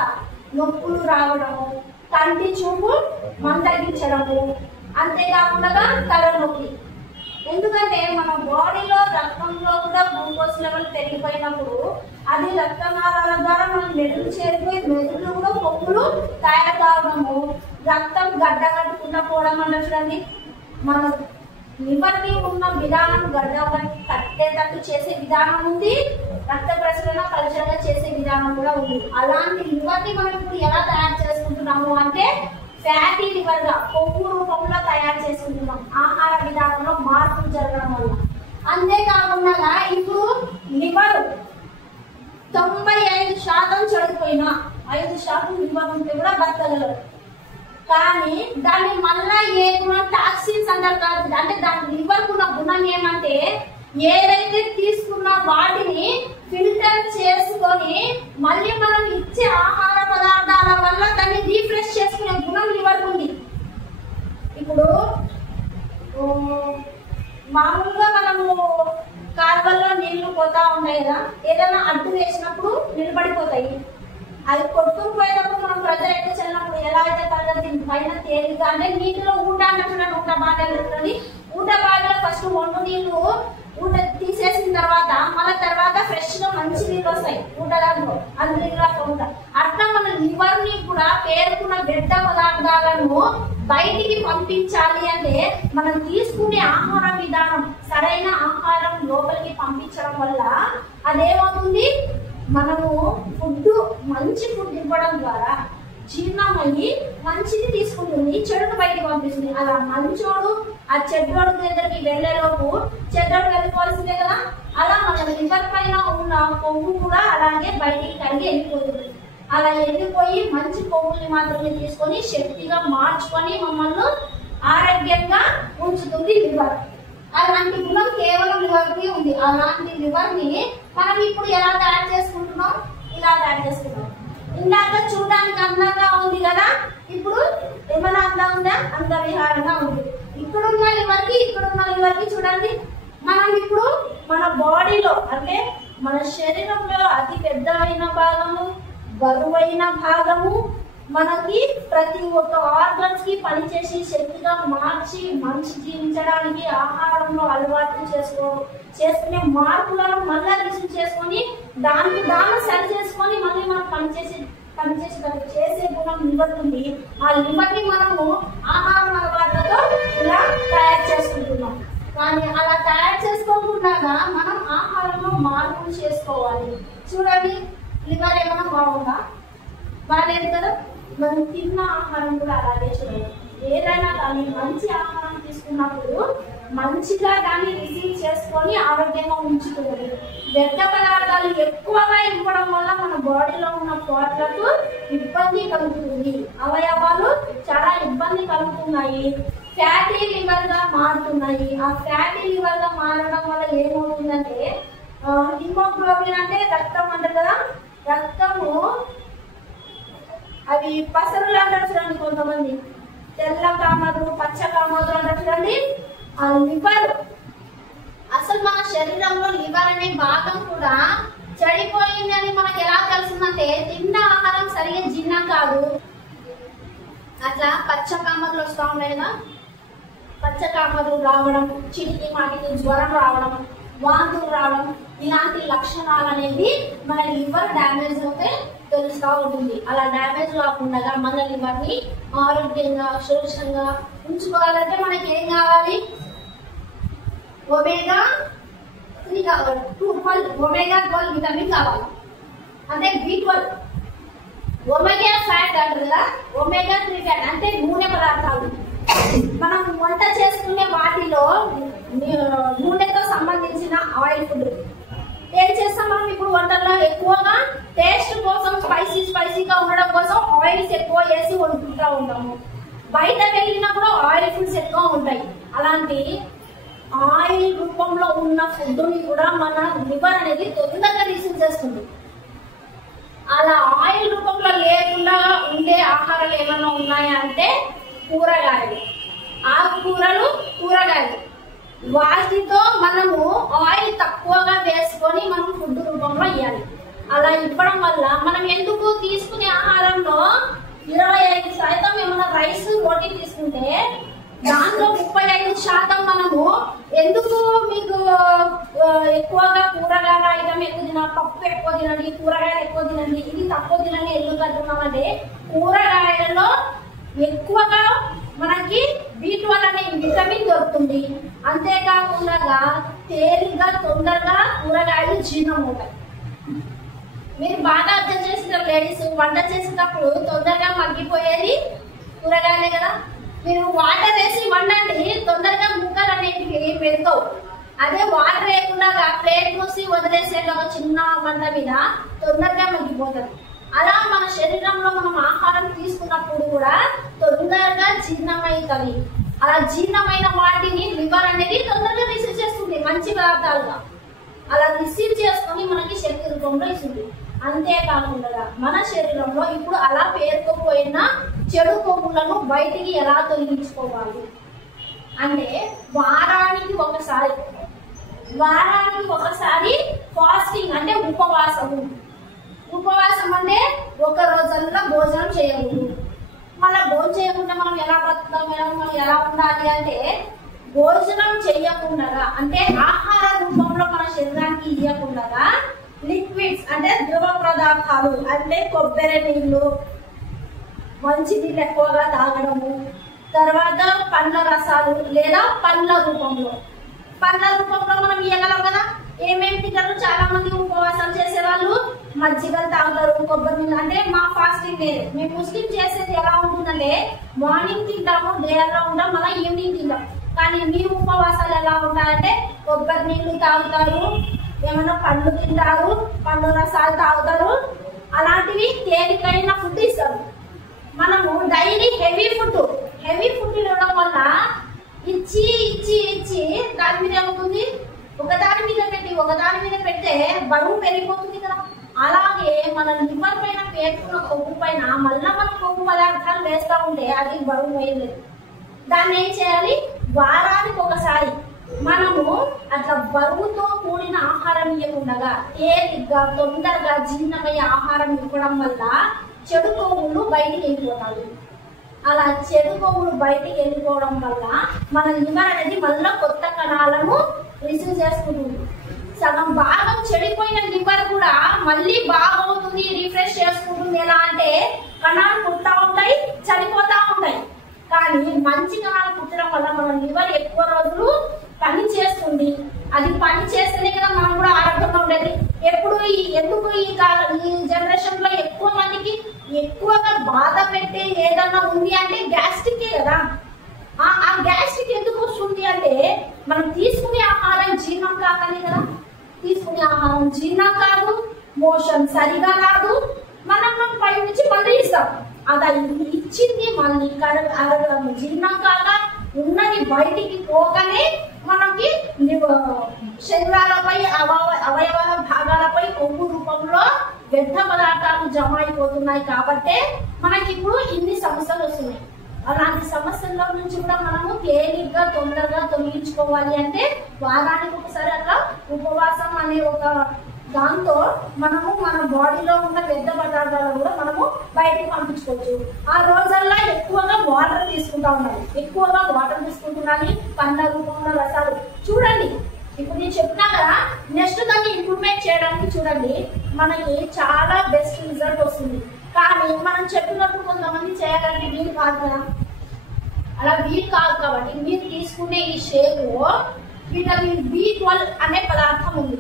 నొప్పులు రావడము, కంటి చూపు మందగించడము, అంతేకాకుండా తలనొప్పి. ఎందుకంటే మన బాడీలో రక్తంలో కూడా గ్లూకోజ్ లెవెల్ పెరిగిపోయినప్పుడు అది రక్తనాళాల ద్వారా మనం మెదడు చేరిపోయి మెదడులో కూడా కొవ్వులు తయారు కావడము, రక్తం గడ్డ కట్టుకుండా పోవడం అంటే చూడండి. మన లివర్ ని ఉన్న విధానం గడ్డ కట్టేటట్టు చేసే విధానం ఉంది, రక్త ప్రసరణ కల్చరగా చేసే విధానం కూడా ఉంది. అలాంటి లివర్ ని మనం ఇప్పుడు ఎలా తయారు చేసుకుంటున్నాము అంటే ఫ్యాటీ లివర్ గా కొవ్వు రూపంలో తయారు చేసుకుంటున్నాం ఆహార విధానంలో మార్పులు జరగడం వల్ల. అంతేకాకుండా ఇప్పుడు లివర్ 95% చెడిపోయినా 5% లివర్ ఉంటే కూడా బతకగలరు. కానీ దాన్ని మళ్ళా ఏ గుణం టాక్సిన్స్ అంటారు కాదు. అంటే దాని లివర్ ఉన్న గుణం ఏమంటే ఏదైతే తీసుకున్న వాటిని ఫిల్టర్ చేసుకొని మళ్ళీ మనం ఇచ్చే ఆహార పదార్థాల వల్ల దాన్ని రీఫ్రెష్ చేసుకునే గుణం లివర్ ఉంది. ఇప్పుడు మామూలుగా మనము కాలువల్లో నీళ్లు పోతా ఉంటాయి కదా, ఏదైనా అడ్డు వేసినప్పుడు నిలబడిపోతాయి. అది కొట్టుకుని పోయేటప్పుడు మనం ప్రెజర్ అయితే చల్లినప్పుడు ఎలా అయితే పడుతుంది పైన తేలిగా అంటే నీటిలో ఊట అన్నట్టు ఊట బాగా వెళ్తుంది. ఊట బాగా ఫస్ట్ ఒండు నీళ్లు ఊట తీసేసిన తర్వాత మళ్ళీ తర్వాత ఫ్రెష్ గా మంచి నీళ్ళు వస్తాయి ఊట దాంట్లో అందులో. అట్లా మన లివర్ ని కూడా పేరుకున్న వ్యర్థ పదార్థాలను బయటికి పంపించాలి అంటే మనం తీసుకునే ఆహార విధానం సరైన ఆహారం లోపలికి పంపించడం వల్ల అదేమవుతుంది, మనము ఫుడ్ మంచి ఫుడ్ ఇవ్వడం ద్వారా జీర్ణమయ్యి మంచిది తీసుకుంటుంది, చెడును బయటకు పంపిస్తుంది. అలా మంచోడు ఆ చెడ్డోడు దగ్గరికి వెళ్లేలోపు చెడ్డోడు వెళ్ళిపోవాల్సిందే కదా. అలా మన లివర్ పైన ఉన్న కొవ్వు కూడా అలాగే బయటికి కలిగి వెళ్ళిపోతుంది. అలా వెళ్ళిపోయి మంచి కొవ్వుని మాత్రమే తీసుకొని శక్తిగా మార్చుకొని మమ్మల్ని ఆరోగ్యంగా ఉంచుతుంది లివర్. అలాంటి గుణం కేవలం లివర్ కి ఉంది. అలాంటి లివర్ ని మనం ఇప్పుడు ఎలా తయారు చేసుకుంటున్నాం, ఇలా తయారు చేసుకుంటాం. ఇందాక చూడడానికి అందంగా ఉంది కదా, ఇప్పుడు ఏమైనా అందంగా ఉందా, అంత విహారంగా ఉంది. ఇక్కడున్న లివర్ కి ఇక్కడున్న లివర్ కి చూడండి, మనం ఇప్పుడు మన బాడీలో అంటే మన శరీరంలో అతి పెద్దమైన భాగము బరువైన భాగము మనకి ప్రతి ఒక్క ఆర్గన్స్ కి పనిచేసి శక్తిగా మార్చి మనిషి జీవించడానికి ఆహారంలో అలవాటు చేసుకునే మార్పులను మళ్ళా రిసీవ్ చేసుకొని దాన్ని సరి చేసుకొని మళ్ళీ మనం పనిచేసి చేసే గుణం లివర్ ఉంది. ఆ లివర్ ని మనము ఆహారం అలవాట్లతో ఇలా తయారు చేసుకుంటున్నాం. కానీ అలా తయారు చేసుకోకుండా మనం ఆహారంలో మార్పులు చేసుకోవాలి. చూడండి, లివర్ ఏమైనా బాగుందా, బాగాలేదు కదా. మనం తిన్న ఆహారం కూడా అలాగే చూడాలి. ఏదైనా కానీ మంచి ఆహారం తీసుకున్నప్పుడు మంచిగా దాన్ని రిసీవ్ చేసుకొని ఆరోగ్యంగా ఉంచుతుంది. వ్యర్థ పదార్థాలు ఎక్కువగా ఇవ్వడం వల్ల మన బాడీలో ఉన్న పార్ట్లకు ఇబ్బంది కలుగుతుంది, అవయవాలు చాలా ఇబ్బంది కలుగుతున్నాయి, ఫ్యాటీ లివర్ గా మారుతున్నాయి. ఆ ఫ్యాటీ లివర్ గా మారడం వల్ల ఏమవుతుందంటే హిమోగ్లోబిన్ అంటే రక్తం అంటారు కదా, రక్తము అవి పసరులు అంటారు చూడండి, కొంతమంది తెల్ల కామలు పచ్చ కామలు అంటారు చూడండి. ఆ లివర్ అసలు మన శరీరంలో లివర్ అనే భాగం కూడా చెడిపోయింది అని మనకు ఎలా తెలుస్తుందంటే తిన్న ఆహారం సరిగా జీర్ణం కాదు. అట్లా పచ్చ కామలు వస్తూ ఉన్నాయి కదా, పచ్చ కామలు రావడం, చిటికి మాటికి జ్వరం రావడం, వాంతులు రావడం, ఇలాంటి లక్షణాలు అనేది మన లివర్ డ్యామేజ్ అవుతే తెలుస్తూ ఉంటుంది. అలా డ్యామేజ్ కాకుండా మన లివర్ ని ఆరోగ్యంగా సురక్షంగా ఉంచుకోవాలంటే మనకి ఏం కావాలి, ఒమేగా 3 కావాలి, ఒమేగా 12 విటమిన్ కావాలి, అంటే B12. ఒమేగా ఫ్యాట్ అంటారు కదా, ఒమేగా 3 ఫ్యాట్ అంటే నూనె పదార్థాలు. మనం వంట చేసుకునే వాటిలో నూనెతో సంబంధించిన ఆయిల్ ఫుడ్ ఏం చేస్తాం మనం ఇప్పుడు వంటల్లో ఎక్కువగా టేస్ట్ కోసం స్పైసీగా ఉండడం కోసం ఆయిల్స్ ఎక్కువ వేసి వండుకుంటూ ఉంటాము. బయట వెళ్ళినప్పుడు ఆయిల్ ఫుడ్స్ ఎక్కువ ఉంటాయి. అలాంటి ఆయిల్ రూపంలో ఉన్న ఫుడ్ ని కూడా మన లివర్ అనేది తొందరగా రిసీవ్ చేస్తుంది. అలా ఆయిల్ రూపంలో లేకుండా ఉండే ఆహారాలు ఏమైనా ఉన్నాయా అంటే కూరగాయలు, ఆకుకూరలు, కూరగాయలు. వాటితో మనము ఆయిల్ తక్కువగా వేసుకొని మనం ఫుడ్ రూపంలో ఇవ్వాలి. అలా ఇవ్వడం వల్ల మనం ఎందుకు తీసుకునే ఆహారంలో 25% ఏమైనా రైస్ రోటీ తీసుకుంటే దాంట్లో 35% మనము ఎందుకు మీకు ఎక్కువగా కూరగాయల ఐటమ్ ఎక్కువ తినాలి, పప్పు ఎక్కువ తినండి, కూరగాయలు ఎక్కువ తినండి, ఇది తక్కువ తినండి ఎందుకు అంటున్నామంటే కూరగాయలలో ఎక్కువగా మనకి B12 అనే విటమిన్ దొరుకుతుంది. అంతేకాకుండా తేలిగ్గా తొందరగా కూరగాయలు జీర్ణం అవుతాయి. మీరు బాగా అర్థం చేస్తారు లేడీస్, వంట చేసేటప్పుడు తొందరగా మగ్గిపోయేది కూరగాయలే కదా. మీరు వాటర్ వేసి వండండి, తొందరగా ముక్కలు అనేటివి పెడతావు. అదే వాటర్ వేయకుండా ప్లేట్ మూసి వదిలేసే ఒక చిన్న మంట మీద తొందరగా మగ్గిపోతుంది. అలా మన శరీరంలో మనం ఆహారం తీసుకున్నప్పుడు కూడా తొందరగా జీర్ణమవుతుంది. అలా జీర్ణమైన వాటిని లివర్ అనేది తొందరగా రిసీవ్ చేస్తుంది మంచి పదార్థాలుగా. అలా రిసీవ్ చేసుకొని మనకి శక్తి రూపంలో ఇస్తుంది. అంతేకాకుండా మన శరీరంలో ఇప్పుడు అలా పేరుకుపోయిన చెడు కొవ్వులను బయటికి ఎలా తొలగించుకోవాలి అంటే వారానికి ఒకసారి ఫాస్టింగ్ అంటే ఉపవాసం అంటే ఒక రోజుల్లో భోజనం చేయకూడదు. మళ్ళీ భోజనం చేయకుండా మనం ఎలా బతుకుతాం, మనం ఎలా ఉండాలి అంటే భోజనం చేయకుండా అంటే ఆహార రూపంలో మన శరీరానికి ఇవ్వకుండా లిక్విడ్స్ అంటే ద్రవ పదార్థాలు అంటే కొబ్బరి నీళ్ళు, మంచి నీళ్ళు ఎక్కువగా తాగడము, తర్వాత పండ్ల రసాలు లేదా పండ్ల రూపంలో మనం ఇవ్వగలం కదా. ఏమేమి తింటారు, చాలా మంది ఉపవాసాలు చేసే వాళ్ళు మజ్జిగలు తాగుతారు, కొబ్బరి నీళ్ళు. అంటే మా ఫాస్టింగ్ లేదు, మేము ముస్లిం చేసేది ఎలా ఉంటుందంటే మార్నింగ్ తింటాము, డేలో ఉంటాం, మళ్ళీ ఈవినింగ్ తింటాం. కానీ మీ ఉపవాసాలు ఎలా ఉంటాయంటే కొబ్బరి నీళ్లు తాగుతారు, ఏమైనా పండ్లు తింటారు, పండ్ల రసాలు తాగుతారు, అలాంటివి తేలికైన ఫుడ్ ఇస్తారు. మనము డైలీ హెవీ ఫుడ్ ఇవ్వడం వల్ల ఇచ్చి దాని మీద ఏమవుతుంది, ఒకదాని మీద పెడితే బరువు పెరిగిపోతుంది కదా. అలాగే మన లివర్ పైన పేర్కొన్న కొవ్వు పైన మళ్ళా మన కొవ్వు పదార్థాలు వేస్తూ ఉంటే అది బరువు వేయలేదు. దాన్ని ఏం చేయాలి, వారానికి ఒకసారి మనము అట్లా బరువుతో కూడిన ఆహారం ఇవ్వకుండా తేలిగ్గా తొందరగా జీర్ణమయ్యే ఆహారం ఇవ్వడం వల్ల చెడు కొవ్వులు బయటికి వెళ్ళిపోతాయి. అలా చెడు కొవ్వులు బయటికి వెళ్ళిపోవడం వల్ల మన లివర్ అనేది మళ్ళీ కొత్త కణాలను రిసీవ్ చేసుకుంటుంది. సగం భాగం చెడిపోయిన లివర్ కూడా మళ్ళీ బాగవుతుంది, రిఫ్రెష్ చేసుకుంటుంది. ఎలా అంటే కణాలు పుడతా ఉంటాయి, చనిపోతా ఉంటాయి. కానీ మంచి కణాలు పుట్టడం వల్ల మన లివర్ ఎక్కువ రోజులు పని చేస్తుంది. అది పని చేస్తేనే కదా మనం కూడా ఆరోగ్యంగా ఉండేది. ఎందుకు ఈ జనరేషన్ లో ఎక్కువ మందికి ఎక్కువగా బాధ పెట్టే ఏదన్నా ఉంది అంటే గ్యాస్ట్రిక్ కదా. ఆ గ్యాస్ట్రిక్ ఎందుకు వస్తుంది అంటే మనం తీసుకునే ఆహారం జీర్ణం కాకనే కదా. తీసుకునే ఆహారం జీర్ణం కాదు, మోషన్ సరిగా రాదు, మనం పై నుంచి మళ్ళీ ఇస్తాం. అది ఇచ్చింది మళ్ళీ జీర్ణం కాక ఉన్నది బయటికి పోగానే మనకి శరీరాలపై అవయవాల భాగాలపై కొవ్వు రూపంలో వ్యర్థ పదార్థాలు జమ అయిపోతున్నాయి. కాబట్టి మనకి ఇప్పుడు ఇన్ని సమస్యలు వస్తున్నాయి. అలాంటి సమస్యల్లో నుంచి కూడా మనము తేలిగ్గా తొందరగా తొలగించుకోవాలి అంటే వారానికి ఒకసారి అట్లా ఉపవాసం అనే ఒక దాంతో మనము మన బాడీలో ఉన్న పెద్ద పదార్థాలు కూడా మనము బయటకు పంపించుకోవచ్చు. ఆ రోజుల్లో ఎక్కువగా వాటర్ తీసుకుంటా ఉండాలి, పండ్ల రూపంలో రసాలు. చూడండి, ఇప్పుడు నేను చెప్తున్నా కదా, నెక్స్ట్ దాన్ని ఇంప్రూవ్మెంట్ చేయడానికి చూడండి, మనకి చాలా బెస్ట్ రిజల్ట్ వస్తుంది. కానీ మనం చెప్పినప్పుడు కొంతమంది చేయాలంటే వీలు కాదు కదా. అలా వీలు కాదు కాబట్టి మీరు తీసుకునే ఈ షేక్ లో విటమిన్ B12 అనే పదార్థం ఉంది.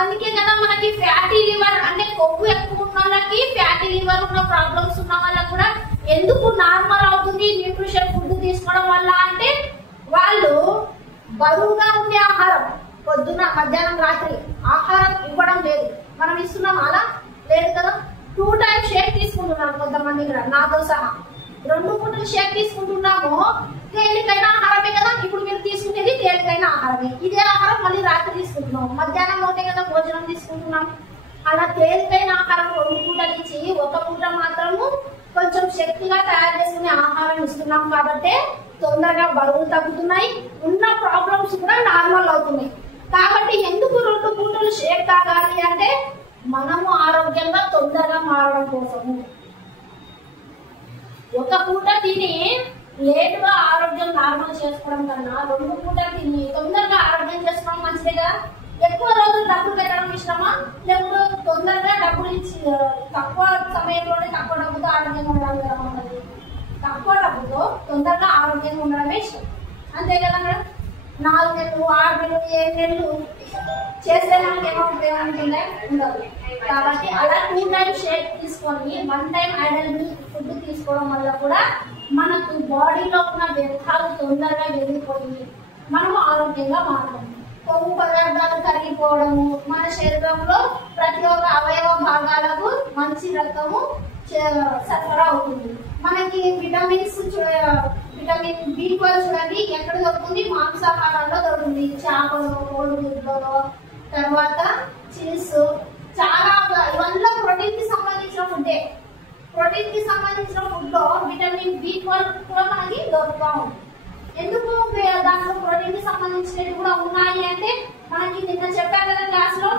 అందుకే కదా మనకి ఫ్యాటీ లివర్ అంటే కొవ్వు ఎక్కువ ఉన్న వాళ్ళకి, ఫ్యాటీ లివర్ ఉన్న ప్రాబ్లమ్స్ ఉన్న వాళ్ళకి కూడా ఎందుకు నార్మల్ అవుతుంది న్యూట్రిషన్ ఫుడ్ తీసుకోవడం వల్ల అంటే వాళ్ళు బరువుగా ఉండే ఆహారం పొద్దున మధ్యాహ్నం రాత్రి ఆహారం ఇవ్వడం లేదు. మనం ఇస్తున్నాం అలా లేదు కదా. 2 times షేక్ తీసుకుంటున్నాం కొంతమంది కూడా, నాతో సహా 2 పూటలు షేక్ తీసుకుంటున్నాము. తేలికైన ఆహారమే కదా, ఇప్పుడు మీరు తీసుకునేది తేలికైన ఆహారమే. ఇదే ఆహారం మళ్ళీ రాత్రి తీసుకుంటున్నాం, మధ్యాహ్నం ఒకటే కదా భోజనం తీసుకుంటున్నాం. అలా తేలికైన ఆహారం 2 పూటలు ఇచ్చి 1 పూట మాత్రము కొంచెం శక్తిగా తయారు చేసుకునే ఆహారం ఇస్తున్నాం. కాబట్టి తొందరగా బరువులు తగ్గుతున్నాయి, ఉన్న ప్రాబ్లమ్స్ కూడా నార్మల్ అవుతున్నాయి. కాబట్టి ఎందుకు 2 పూటలు షేక్ తాగాలి అంటే మనము ఆరోగ్యంగా తొందరగా మారడం కోసము. 1 పూట తిని లేటుగా ఆరోగ్యం నార్మల్ చేసుకోవడం కన్నా 2 పూట తిని తొందరగా ఆరోగ్యం చేసుకోవడం మంచిదే కదా. ఎక్కువ రోజులు డబ్బులు పెట్టడం ఇష్టమా, లేకపోతే తొందరగా డబ్బులు ఇచ్చి తక్కువ సమయంలోనే తక్కువ డబ్బుతో ఆరోగ్యంగా ఉండాలి కదా. మనది తక్కువ డబ్బుతో తొందరగా ఆరోగ్యంగా ఉండడమే ఇష్టం, అంతే కదా మేడం. 4 నెలలు 6 నెలలు 7 నెలలు చేస్తే మనకి ఏమో ఉపయోగంగా ఉండదు. కాబట్టి అలా 2 times షేక్ తీసుకొని 1 time ఐడల్ మిల్క్ ఫుడ్ తీసుకోవడం వల్ల కూడా మనకు బాడీలో ఉన్న వ్యర్థాలు తొందరగా వెళ్ళిపోయి మనము ఆరోగ్యంగా మారుతాం. కొవ్వు పదార్థాలు కరిగిపోవడము, మన శరీరంలో ప్రతి ఒక్క అవయవ భాగాలకు మంచి రక్తము సరఫరా అవుతుంది. మనకి విటమిన్స్ విటమిన్ B12 చూడండి ఎక్కడ దొరుకుతుంది, మాంసాహారాల్లో దొరుకుతుంది. చేపలు, కోడిగుడ్లలో, తర్వాత చీజ్, చాలా ఇవన్నీ ప్రోటీన్ కి సంబంధించిన ఫుడ్డే. ప్రోటీన్ కి సంబంధించిన ఫుడ్ లో విటమిన్ B12 కూడా మనకి దొరుకుతా ఉంది. ఎందుకు దాంట్లో ప్రోటీన్ కి సంబంధించినవి కూడా ఉన్నాయి అంటే, మనకి నిన్న చెప్పాను కదా క్లాస్ లో,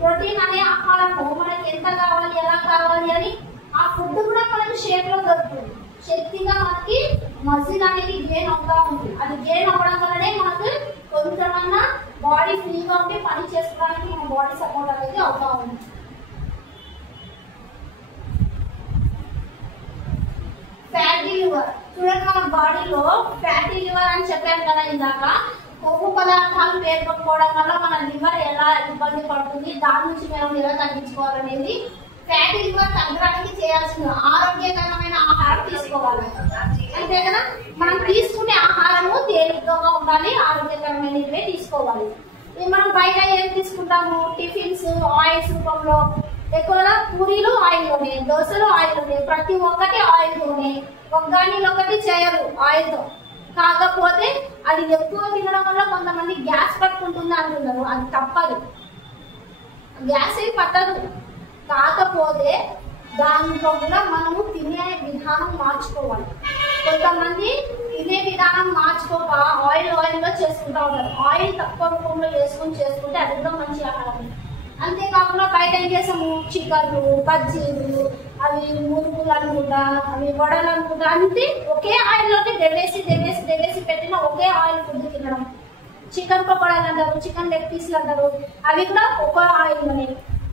ప్రోటీన్ అనే ఆహారము మనకి ఎంత కావాలి, ఎలా కావాలి అని ఆ ఫుడ్ కూడా మనకి షేప్ లో దొరుకుతుంది. శక్తిగా మనకి మజిల్ అనేది గెయిన్ అవుతా ఉంది. అది గెయిన్ అవ్వడం వల్లనే మనకు కొంచెమన్నా బాడీ ఫ్రీగా ఉంటే పని చేసుకోవడానికి మన బాడీ సపోర్ట్ అనేది అవుతా ఉంది. ఫ్యాటీ లివర్ చూడండి, మన బాడీలో ఫ్యాటీ లివర్ అని చెప్పాను కదా ఇందాక. కొవ్వు పదార్థాలు పేర్కొకపోవడం వల్ల మన లివర్ ఎలా ఇబ్బంది పడుతుంది, దాని నుంచి మనం ఎలా తగ్గించుకోవాలనేది, ఫ్యాటీ లివర్ తగ్గడానికి చేయాల్సిన ఆరోగ్యకరమైన ఆహారం తీసుకోవాలి. అంతే కదా, మనం తీసుకునే ఆహారము తేలికగా ఉండాలి, ఆరోగ్యకరమైనవే తీసుకోవాలి. మనం బయట ఏం తీసుకుంటాము, టిఫిన్స్ ఆయిల్స్ రూపంలో, ఎక్కువగా పూరీలు ఆయిల్లోనే, దోశలు ఆయిల్లోనే, ప్రతి ఒక్కటి ఆయిల్తోనే. ఒక్కగాని ఒకటి చేయరు ఆయిల్తో. కాకపోతే అది ఎక్కువ తినడం వల్ల కొంతమంది గ్యాస్ పట్టుకుంటుంది అంటున్నారు. అది తప్పదు, గ్యాస్ ఏం పట్టదు. కాకపోతే దాంట్లో కూడా మనము తినే విధానం మార్చుకోవాలి. కొంతమంది తినే విధానం మార్చుకోక ఆయిల్ గా చేసుకుంటా ఉంటారు. ఆయిల్ తక్కువ రూపంలో చేసుకుంటే అది కూడా మంచి ఆహారం. అంతేకాకుండా బయట ఏం చేసాము, చికెన్లు, బజ్జీలు, అవి మురుగులు అనుకుంటా, అవి వడలు అనుకుంటా, అంతే ఒకే ఆయిల్ లోకి దెవేసి పెట్టిన ఒకే ఆయిల్ ఫుడ్ తినడం. చికెన్ పకోడాలు అంటారు, చికెన్ లెగ్ పీస్లు అంటారు, అవి కూడా ఒక ఆయిల్ లోనే.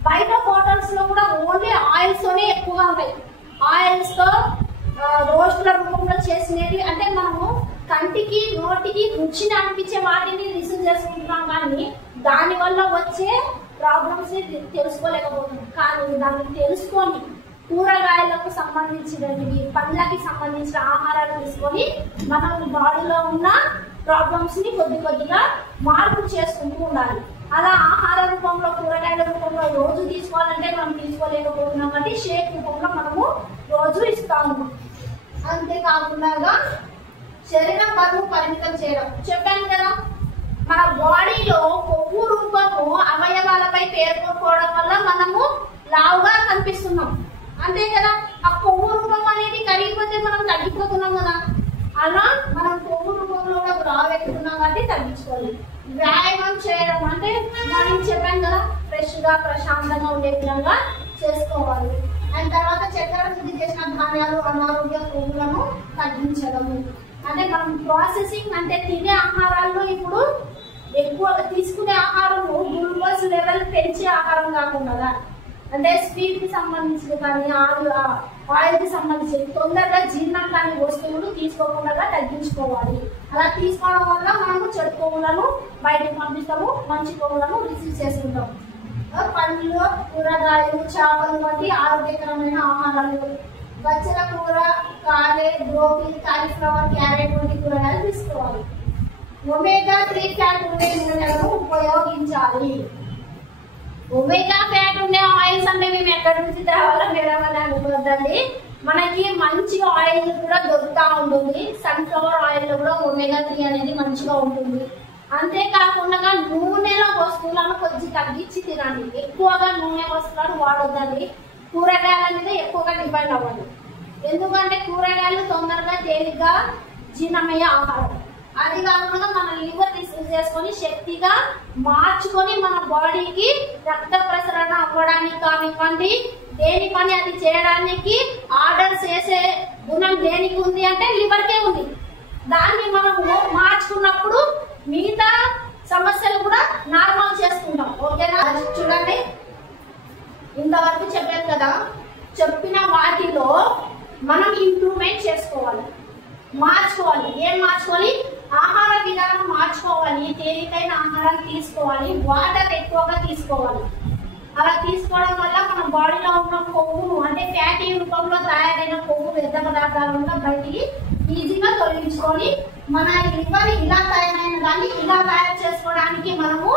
బయట హోటల్స్ లో కూడా ఓన్లీ ఆయిల్స్ తోనే ఎక్కువగా ఉంటాయి. ఆయిల్స్ తో రోస్ట్ల రూపంలో చేసినవి, అంటే మనము కంటికి నోటికి రుచిని అనిపించే వాటిని రిసీవ్ చేసుకుంటున్నాం, కానీ దాని వల్ల వచ్చే ప్రాబ్లమ్స్ ని తెలుసుకోలేకపోతున్నాం. కానీ దాన్ని తెలుసుకొని కూరగాయలకు సంబంధించినవి, పండ్లకి సంబంధించిన ఆహారాలు తీసుకొని మన బాడీలో ఉన్న ప్రాబ్లమ్స్ ని కొద్దిగా మార్పు చేసుకుంటూ ఉండాలి. అలా ఆహార రూపంలో, కూరగాయల రూపంలో రోజు తీసుకోవాలంటే మనం తీసుకోలేకపోతున్నాం, కాబట్టి షేక్ రూపంలో మనము రోజు ఇస్తాము. అంతేకాకుండా శరీర బరువు పరిమితం చేయడం చెప్పాను కదా. మన బాడీలో కొవ్వు రూపము అవయవాలపై పేర్కొనుకోవడం వల్ల మనము లావుగా కనిపిస్తున్నాం. అంతే కదా, ఆ కొవ్వు రూపం అనేది కరిగిపోతే మనం తగ్గిపోతున్నాం కదా. అలా మనం కొవ్వు రూపంలో కూడా లావు ఎక్కుతున్నాం కాబట్టి తగ్గించుకోవాలి. వ్యాయామం చేయడం అంటే మార్నింగ్ చెప్పాను కదా, ఫ్రెష్ గా ప్రశాంతంగా ఉండే విధంగా చేసుకోవాలి. అండ్ తర్వాత చక్కెర శుద్ధి చేసిన ధాన్యాలు, అనారోగ్య కొవ్వులను తగ్గించడము. అంటే మనం ప్రాసెసింగ్ అంటే తినే ఆహారాల్లో ఇప్పుడు ఎక్కువ తీసుకునే ఆహారము గ్లూకోజ్ లెవెల్ పెంచే ఆహారం కాకుండా, అంటే స్వీట్ కి సంబంధించిన కానీ ఆయిల్ కి సంబంధించి తొందరగా జీర్ణం కాని వస్తువులు తీసుకోకుండా తగ్గించుకోవాలి. అలా తీసుకోవడం వల్ల మనము చెడు కొవ్వులను బయటకు పంపిస్తాము, మంచి కొవ్వులను రిసీవ్ చేసుకుంటాము. పండ్లు, కూరగాయలు, చేపలు వంటి ఆరోగ్యకరమైన ఆహారాలు, బచ్చల కూర, కాలే, బ్రోకలీ, కాలీఫ్లవర్, క్యారెట్ వంటి కూరగాయలు తీసుకోవాలి. ఒమేగా 3 ఫ్యాట్ ఉండే నూనెలను ఉపయోగించాలి. ఒమేగా ఫ్యాట్ ఉండే ఆయిల్స్ అంటే మేము ఎక్కడి నుంచి తేవాలో మేడం అని అనుకోవద్దండి. మనకి మంచి ఆయిల్ కూడా దొరుకుతా ఉంటుంది. సన్ఫ్లవర్ ఆయిల్ కూడా ఒమేగా 3 అనేది మంచిగా ఉంటుంది. అంతేకాకుండా నూనెల వస్తువులను కొంచెం తగ్గించి తినండి. ఎక్కువగా నూనె వస్తువులను వాడొద్దండి. కూరగాయల మీద ఎక్కువగా డిపెండ్ అవ్వండి. ఎందుకంటే కూరగాయలు తొందరగా తేలిగ్గా జీర్ణమయ్యే ఆహారం. అది కాకుండా మన లివర్ రిసీవ్ చేసుకొని శక్తిగా మార్చుకొని మన బాడీకి రక్త ప్రసరణ అవ్వడానికి కానివ్వండి, దేని పని అది చేయడానికి ఆర్డర్ చేసే గుణం దేనికి ఉంది అంటే లివర్కే ఉంది. దాన్ని మనం మార్చుకున్నప్పుడు మిగతా సమస్యలు కూడా నార్మల్ చేసుకుంటాం. ఓకేనా? చూడండి, ఇంతవరకు చెప్పాను కదా, చెప్పిన వాటిలో మనం ఇంప్రూవ్మెంట్ చేసుకోవాలి, మార్చుకోవాలి. ఏం మార్చుకోవాలి? ఆహార విధానం మార్చుకోవాలి. తేలికైన ఆహారాన్ని తీసుకోవాలి, వాటర్ ఎక్కువగా తీసుకోవాలి. అలా తీసుకోవడం వల్ల మన బాడీలో ఉన్న కొవ్వును, అంటే ఫ్యాటీ రూపంలో తయారైన కొవ్వు వ్యర్థ పదార్థాలను బయటికి ఈజీగా తొలగించుకొని మన లివర్ ఇలా తయారైన దాన్ని ఇలా తయారు చేసుకోవడానికి మనము